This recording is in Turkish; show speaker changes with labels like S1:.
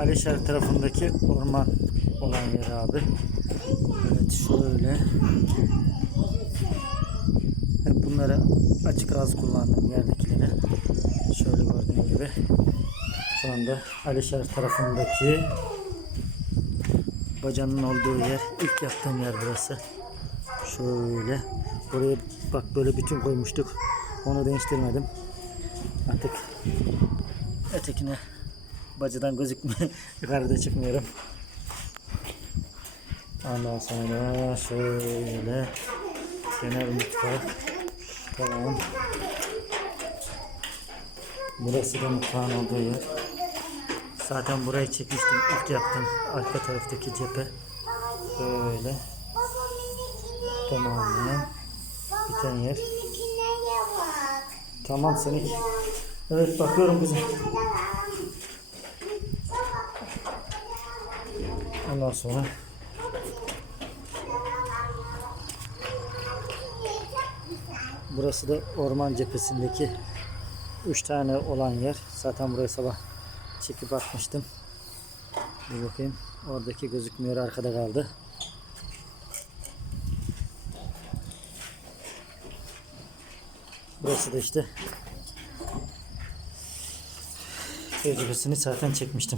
S1: Alişer tarafındaki orman olan yer abi. Evet şöyle. Hep bunları açık ağız kullandım yerdekileri. Şöyle gördüğün gibi. Şu anda Alişer tarafındaki bacanın olduğu yer. ilk yaptığım yer burası. Şöyle. Buraya bak böyle bütün koymuştuk. Onu değiştirmedim. Artık ötekine bacadan gözükme yukarıda çıkmıyorum. Ondan sonra şöyle genel mutfak. Tamam. Burası da mutfağın olduğu yer. Zaten burayı çekmiştim. ilk yaptım. Arka taraftaki cephe. Böyle. Tamamen biten yer. Tamam seni. Evet bakıyorum kızım. Ondan sonra Burası da orman cephesindeki 3 tane olan yer. Zaten buraya sabah çekip atmıştım. Bir bakayım. Oradaki gözükmüyor arkada kaldı. Burası da işte köy cephesini zaten çekmiştim.